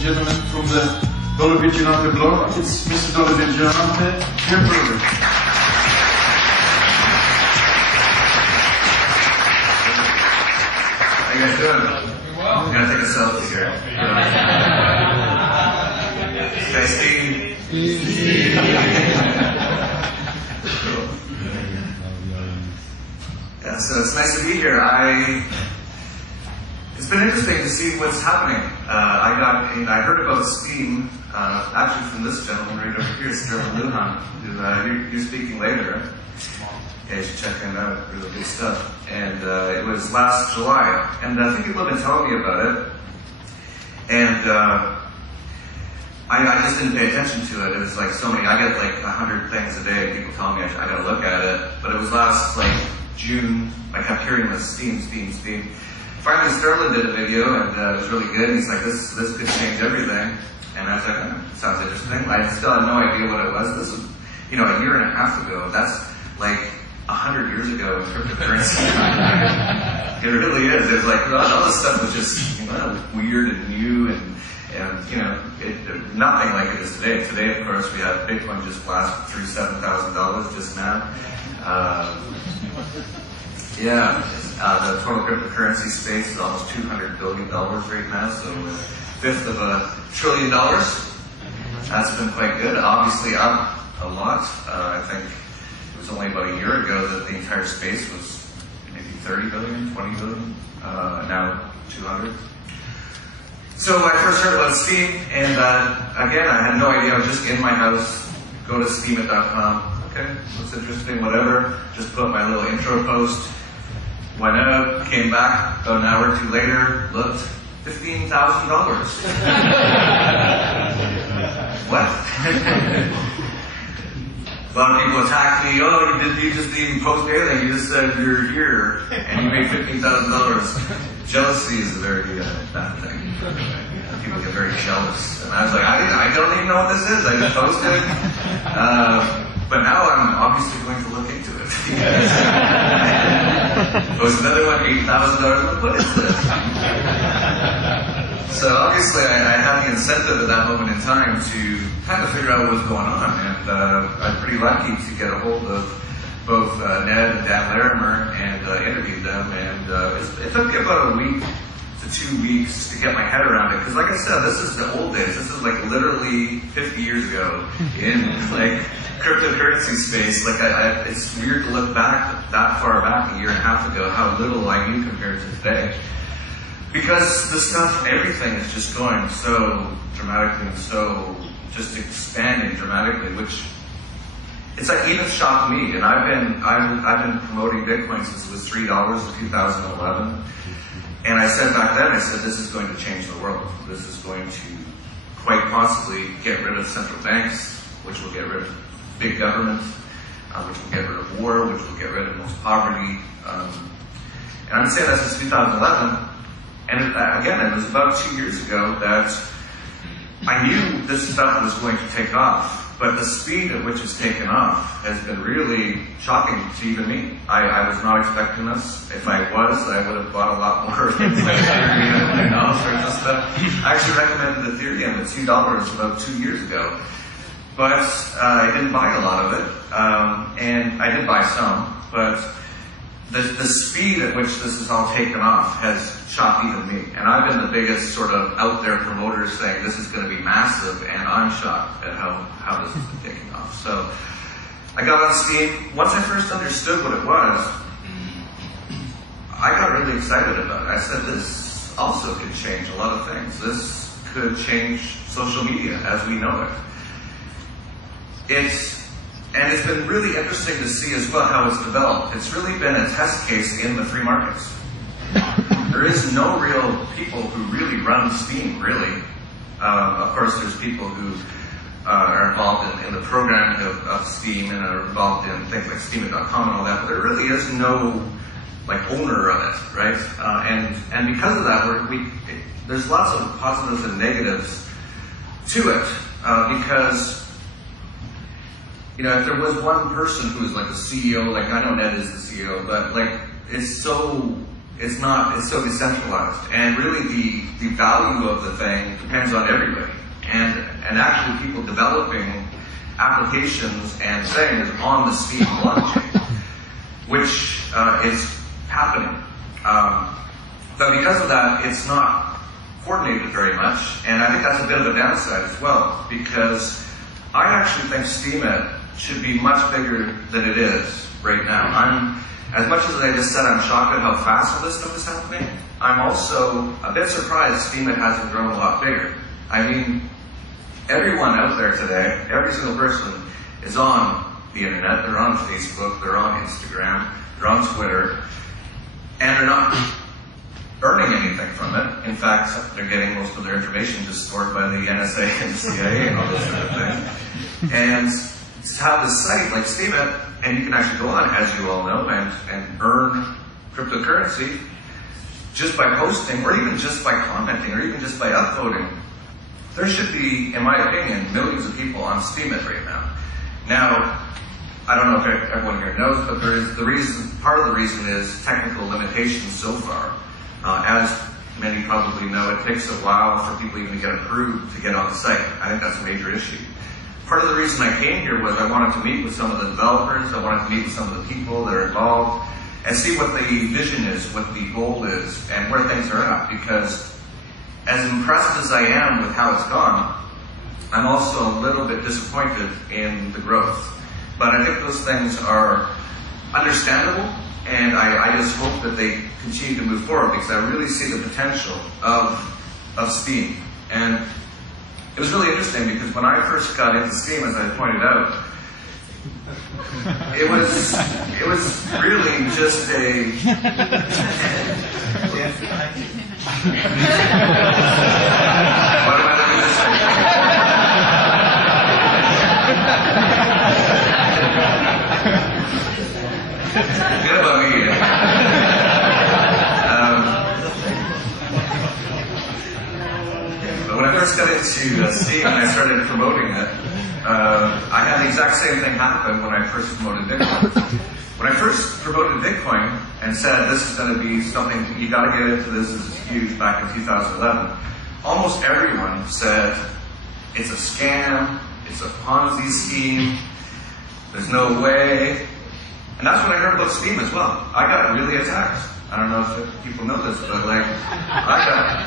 and gentlemen, from the Dollar blog. It's Mr. Dollar here in Berwick. How you guys doing? Well. I'm gonna take a selfie here. Guys, Steem. Yeah, so it's nice to be here. It's been interesting to see what's happening. I heard about Steem, actually from this gentleman right over here, Sterling Lujan, who you're speaking later. Yeah, you should check him out, really good stuff. And it was last July, and I think people have been telling me about it. And I just didn't pay attention to it. It was like so many, I get like 100 things a day, people tell me I gotta look at it. But it was last like June, I kept hearing this Steem. Finally, Sterling did a video, and it was really good. He's like, this could change everything. And I was like, sounds interesting. I still had no idea what it was. This was, a year and a half ago. That's like 100 years ago in cryptocurrency. It really is. It's like, all this stuff was just, weird and new, and nothing like it is today. Today, of course, we have Bitcoin just blasted through $7,000 just now. The total cryptocurrency space is almost $200 billion right now, so a fifth of $1 trillion. That's been quite good. Obviously up a lot. I think it was only about a year ago that the entire space was maybe 30 billion, 20 billion, now 200. So I first heard about Steem, and again, I had no idea. I was just in my house, go to steemit.com. Okay, looks interesting, whatever. Just put my little intro post. Went out, came back, about an hour or two later, looked, $15,000. What? A lot of people attack me, you just didn't post anything, you just said you're here, and you made $15,000. Jealousy is a very bad thing. People get very jealous. And I was like, I don't even know what this is, I just posted. But now I'm obviously going to look into it. It was another one, $8,000. What is this? So obviously I had the incentive at that moment in time to kind of figure out what was going on. And I'm pretty lucky to get a hold of both Ned and Dan Larimer and interviewed them. And it took me about a week to 2 weeks to get my head around it. Because like I said, this is the old days. This is like literally 50 years ago in like cryptocurrency space. Like it's weird to look back that far back, a year and a half ago, how little I knew compared to today. Because the stuff, everything is just going so dramatically and so just expanding dramatically, which it's like even shocked me. And I've been promoting Bitcoin since it was $3 in 2011. And I said back then, this is going to change the world. This is going to quite possibly get rid of central banks, which will get rid of big government, which will get rid of war, which will get rid of most poverty. And I'm saying that since 2011. And again, it was about 2 years ago that I knew this stuff was going to take off. But the speed at which it's taken off has been really shocking to even me. I was not expecting this. If I was, I would have bought a lot more things like Ethereum and all sorts of stuff. I actually recommended Ethereum at $2 about 2 years ago. But I didn't buy a lot of it. And I did buy some. But the speed at which this has all taken off has shocked even me. And I've been the biggest sort of out there promoter saying this is going to be massive, and I'm shocked at how this has been taking off. So I got on Steem. Once I first understood what it was, I got really excited about it. I said this also could change a lot of things. This could change social media as we know it. And it's been really interesting to see as well how it's developed. It's really been a test case in the free markets. There is no real people who really run Steem, really. Of course, there's people who are involved in the programming of Steem and are involved in things like steemit.com and all that, but there really is no owner of it, right? And because of that, there's lots of positives and negatives to it, because if there was one person who was like a CEO, I know Ned is the CEO, but it's so decentralized. And really the value of the thing depends on everybody. And actually people developing applications and things on the Steem blockchain, which is happening. But because of that, it's not coordinated very much, and I think that's a bit of a downside as well, because I actually think Steemit should be much bigger than it is right now. As much as I just said I'm shocked at how fast all this stuff is happening, I'm also a bit surprised Steemit hasn't grown a lot bigger. I mean, everyone out there today, every single person is on the internet, they're on Facebook, they're on Instagram, they're on Twitter, and they're not earning anything from it. In fact, they're getting most of their information just stored by the NSA and the CIA and all those sort of things. And to have this site like Steemit, and you can actually go on, as you all know, and earn cryptocurrency just by posting, or even just by commenting, or even just by upvoting. There should be, in my opinion, millions of people on Steemit right now. Now, I don't know if everyone here knows, but part of the reason is technical limitations so far. As many probably know, it takes a while for people even to get approved to get on the site. I think that's a major issue. Part of the reason I came here was I wanted to meet with some of the developers, I wanted to meet with some of the people that are involved, and see what the vision is, what the goal is, and where things are at. Because as impressed as I am with how it's gone, I'm also a little bit disappointed in the growth. But I think those things are understandable, and I just hope that they continue to move forward, because I really see the potential of Steem. And it was really interesting, because when I first got into Steem, as I pointed out, it was really just a... What am I doing this way? Good about me. But when I first got into Steem and I started promoting it, I had the exact same thing happen when I first promoted Bitcoin. When I first promoted Bitcoin and said this is going to be something, you got to get into this is huge back in 2011, almost everyone said it's a scam, it's a Ponzi scheme, there's no way. And that's when I heard about Steem as well. I got really attacked. I don't know if people know this, but like, I got...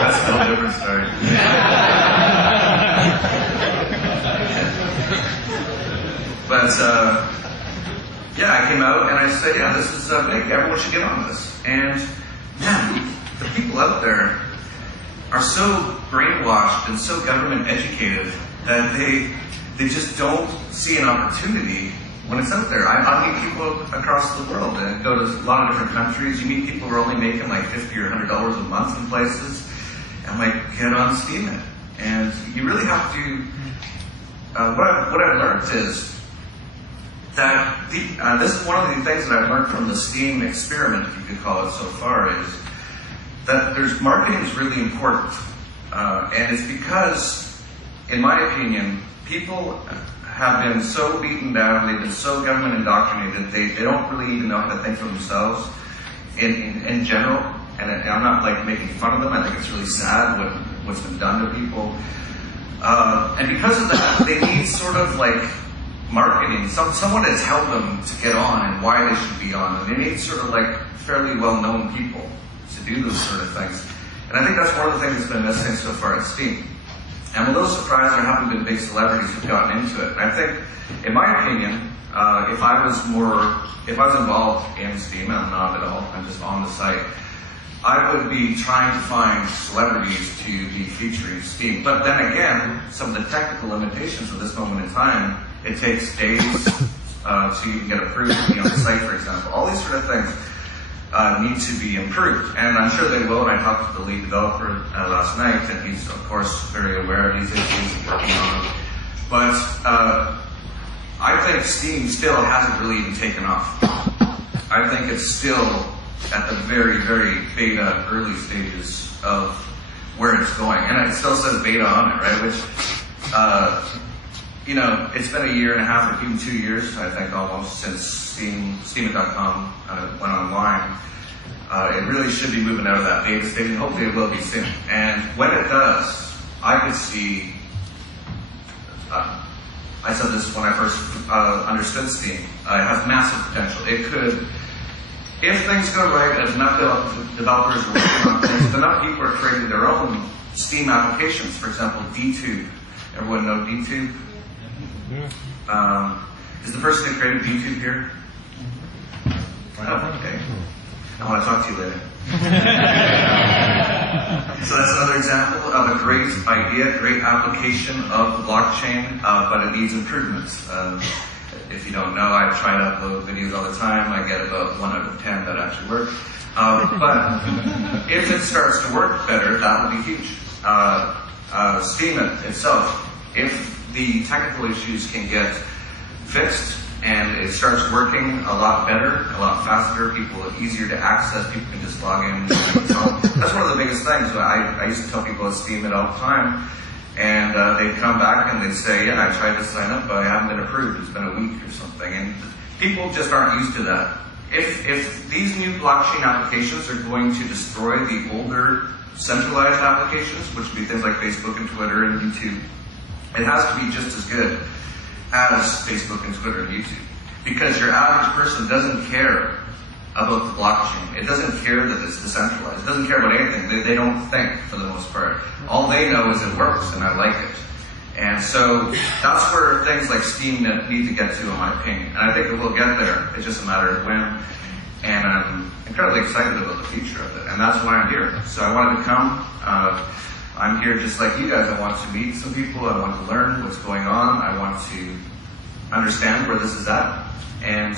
That's still a different story. But, yeah, I came out and I said, yeah, this is big. Everyone should get on this. And, man, the people out there are so brainwashed and so government educated that they just don't see an opportunity when it's out there. I meet people across the world and go to a lot of different countries. You meet people who are only making like $50 or $100 a month in places. And like, get on Steemit. And you really have to, what I've learned is that this is one of the things that I've learned from the Steem experiment, if you could call it so far, is that marketing is really important. And it's because, in my opinion, people have been so beaten down, they've been so government indoctrinated, they don't really even know how to think for themselves in general. And I'm not like making fun of them, I think it's really sad what's been done to people. And because of that, they need sort of like marketing, someone to tell them to get on and why they should be on. And they need sort of like fairly well-known people to do those sort of things. And I think that's one of the things that's been missing so far at Steem. I'm a little surprised there haven't been big celebrities who've gotten into it. And I think, in my opinion, if I was involved in Steem, I'm not at all, I'm just on the site, I would be trying to find celebrities to be featuring Steem. But then again, some of the technical limitations at this moment in time, it takes days to even get approved to be on the site, for example. All these sort of things need to be improved, and I'm sure they will. And I talked to the lead developer last night, and he's of course very aware of these issues and working on them. But I think Steem still hasn't really even taken off. I think it's still at the very, very beta, early stages of where it's going, and it still says beta on it, right? Which, you know, it's been a year and a half or even 2 years, I think almost, since Steem.com went online. It really should be moving out of that beta stage, and hopefully it will be soon. And when it does, I could see, I said this when I first understood Steem, it has massive potential. It could, if things go right, if enough developers are working on things, if enough people are creating their own Steem applications, for example, DTube. Everyone know DTube? Is the person who created DTube here? Oh, okay. I want to talk to you later. So that's another example of a great idea, great application of the blockchain, but it needs improvements. If you don't know, I try to upload videos all the time. I get about 1 out of 10 that actually work. But if it starts to work better, that will be huge. Steem itself, if the technical issues can get fixed and it starts working a lot better, a lot faster, people are easier to access, people can just log in. That's one of the biggest things. I used to tell people at Steem it all the time, and they'd come back and they'd say, yeah, I tried to sign up, but I haven't been approved. It's been a week or something. And people just aren't used to that. If these new blockchain applications are going to destroy the older centralized applications, which would be things like Facebook and Twitter and YouTube, it has to be just as good as Facebook and Twitter and YouTube. Because your average person doesn't care about the blockchain. It doesn't care that it's decentralized. It doesn't care about anything. They don't think, for the most part. All they know is it works and I like it. And so that's where things like Steem need to get to, in my opinion. And I think it will get there. It's just a matter of when. And I'm incredibly excited about the future of it. And that's why I'm here. So I wanted to come. I'm here just like you guys. I want to meet some people. I want to learn what's going on. I want to understand where this is at. And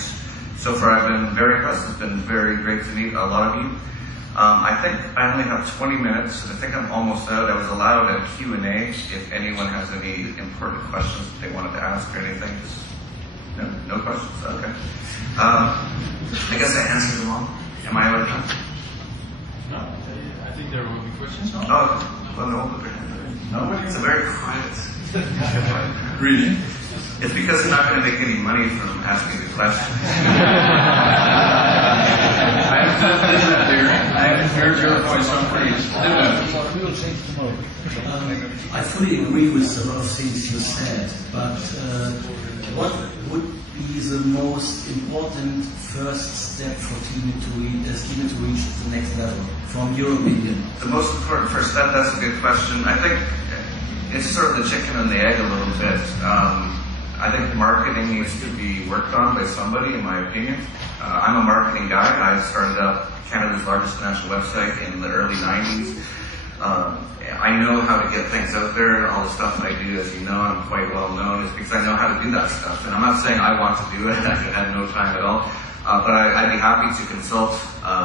so far I've been very impressed. It's been very great to meet a lot of you. I think I only have 20 minutes. I think I'm almost out. I was allowed a Q&A if anyone has any important questions that they wanted to ask or anything. Just, no questions? Okay. I guess I answered them all. Am I out of time? No, I think there will be questions. No? Oh, well, no. It's a very quiet. Really? It's because I'm not going to make any money from asking the questions. I haven't heard your voice on please. I fully agree with a lot of things you said, but what would be the most important first step for Steem to reach the next level, from your opinion? The most important first step, that's a good question. I think it's sort of the chicken and the egg a little bit. I think marketing needs to be worked on by somebody, in my opinion. I'm a marketing guy. I started up Canada's largest financial website in the early 90s. I know how to get things out there. All the stuff that I do, as you know, I'm quite well known, is because I know how to do that stuff. And I'm not saying I want to do it. I had no time at all. But I'd be happy to consult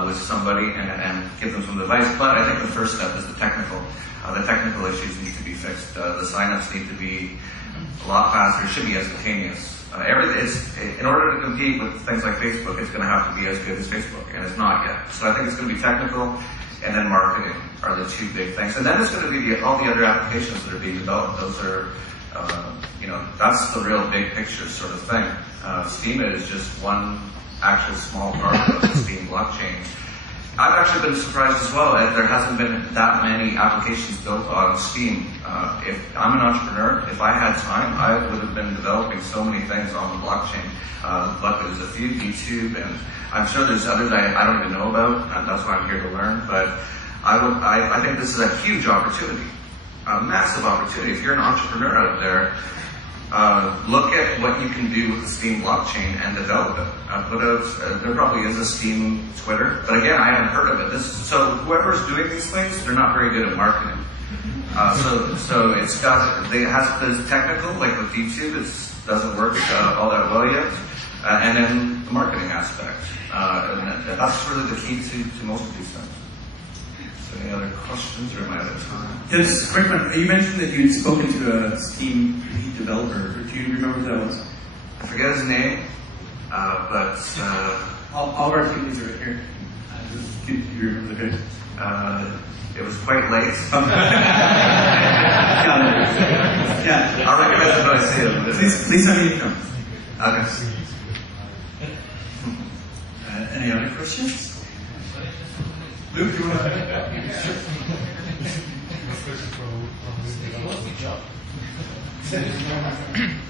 with somebody and give them some advice. But I think the first step is the technical. The technical issues need to be fixed. The signups need to be a lot faster. It should be instantaneous. In order to compete with things like Facebook, it's going to have to be as good as Facebook, and it's not yet. So I think it's going to be technical, and then marketing are the two big things. And then it's going to be all the other applications that are being developed. Those are, that's the real big picture sort of thing. Steem is just one actual small part of the Steem blockchain. I've actually been surprised as well that there hasn't been that many applications built on Steem. If I'm an entrepreneur, if I had time, I would have been developing so many things on the blockchain. But there's a few, YouTube, and I'm sure there's others I don't even know about, and that's why I'm here to learn. But I think this is a huge opportunity, a massive opportunity. If you're an entrepreneur out there, look at what you can do with the Steem blockchain and develop it. There probably is a Steem Twitter, but again, I haven't heard of it. So whoever's doing these things, they're not very good at marketing. So it's technical, like with YouTube, it doesn't work all that well yet. And then the marketing aspect. And that's really the key to most of these things. So any other questions, or am I out of time? Just a quick one. You mentioned that you'd spoken to a Steem lead developer. Do you remember who that was? I forget his name, but... all of our opinions are right here. Do you remember the date? It was quite late. Yeah. I'll recommend it when I see it. Please have me come. Okay. Any other questions? Luke, you want to?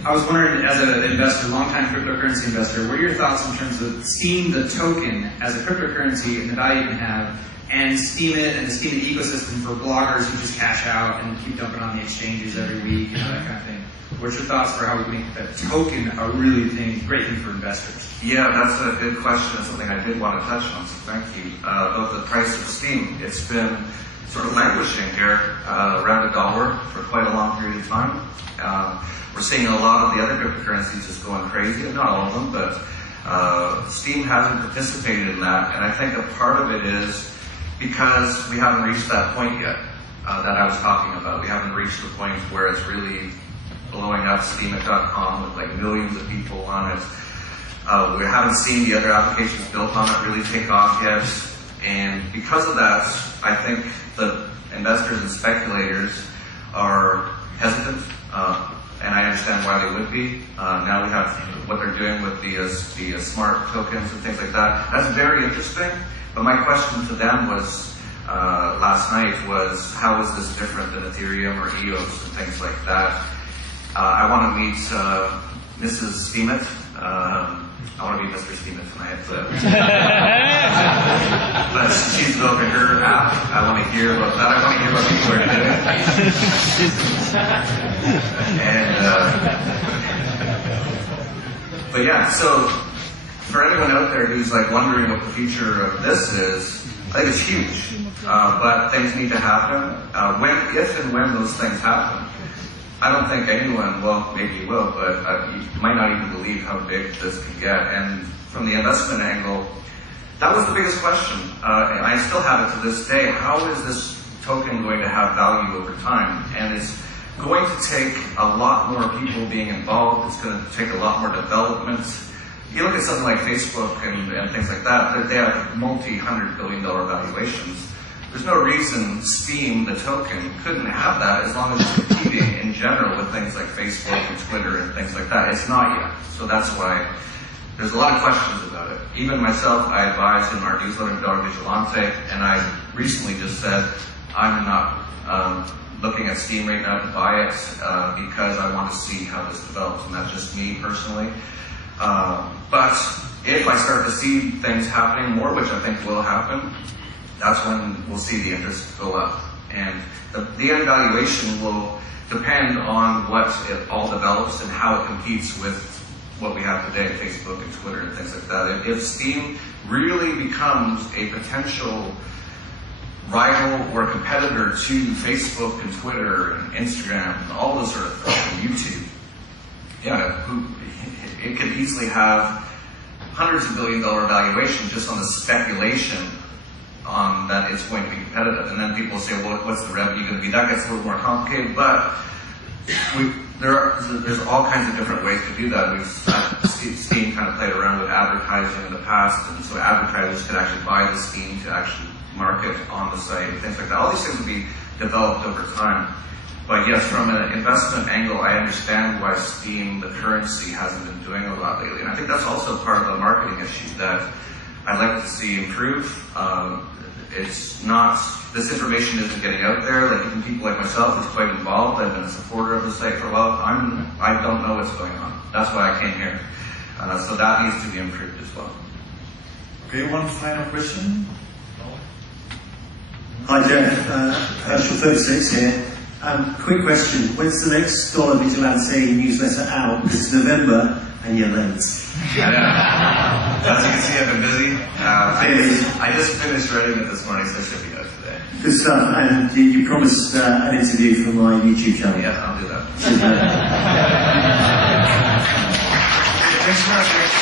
I was wondering, as an investor, long-time cryptocurrency investor, what are your thoughts in terms of Steem, the token, as a cryptocurrency and the value it can have, and Steem it and the Steem ecosystem for bloggers who just cash out and keep dumping on the exchanges every week, you know, that kind of thing? What's your thoughts for how we make that token a really great thing for investors? Yeah, that's a good question. It's something I did want to touch on, so thank you. About the price of Steem, it's been sort of languishing here around $1 for quite a long period of time. We're seeing a lot of the other cryptocurrencies just going crazy, not all of them, but Steem hasn't participated in that, and I think a part of it is because we haven't reached that point yet that I was talking about. We haven't reached the point where it's really blowing up Steemit.com with like millions of people on it. We haven't seen the other applications built on it really take off yet. And because of that, I think the investors and speculators are hesitant. And I understand why they would be. Now we have what they're doing with the smart tokens and things like that. That's very interesting. But my question to them was, last night was, how is this different than Ethereum or EOS and things like that? I want to meet Mrs. Steemit. I want to meet Mr. Steemit tonight, but she's developing her app. I want to hear about that. I want to hear about people who are doing it. But yeah, so for anyone out there who's like wondering what the future of this is, I think it's huge. But things need to happen. If and when those things happen, I don't think anyone, well, maybe you will, but you might not even believe how big this can get. And from the investment angle, that was the biggest question. And I still have it to this day. How is this token going to have value over time? And it's going to take a lot more people being involved. It's going to take a lot more development. You look at something like Facebook and things like that, they have multi-$100 billion valuations. There's no reason Steem, the token, couldn't have that as long as it's competing in general with things like Facebook and Twitter and things like that. It's not yet. So that's why there's a lot of questions about it. Even myself, I advise in our newsletter, Dog Vigilante, and I recently just said, I'm not looking at Steem right now to buy it because I want to see how this develops, and that's just me personally. But if I start to see things happening more, which I think will happen, that's when we'll see the interest go up. And the end valuation will depend on what it all develops and how it competes with what we have today, Facebook and Twitter and things like that. If Steem really becomes a potential rival or competitor to Facebook and Twitter and Instagram and all those sort of things, and YouTube, it could easily have hundreds of billion-dollar valuation just on the speculation on that it's going to be competitive. And then people will say, well, what's the revenue going to be? That gets a little more complicated, but there's all kinds of different ways to do that. Steem kind of played around with advertising in the past, and so advertisers could actually buy the Steem to actually market on the site and things like that. All these things will be developed over time. But yes, from an investment angle, I understand why Steem, the currency, hasn't been doing a lot lately. And I think that's also part of the marketing issue that I'd like to see improve. It's not, this information isn't getting out there. Like even people like myself who's quite involved, I've been a supporter of the site for a while, I don't know what's going on. That's why I came here. So that needs to be improved as well. Okay, one final question. Hi Jeff, Herschel 36 here. Quick question, when's the next Dollar Vigilante newsletter out? It's November and you're late. As you can see, I've been busy. I just finished writing it this morning, so it should be out today. Good stuff, and you promised an interview for my YouTube channel. Yeah, I'll do that. Thanks very much.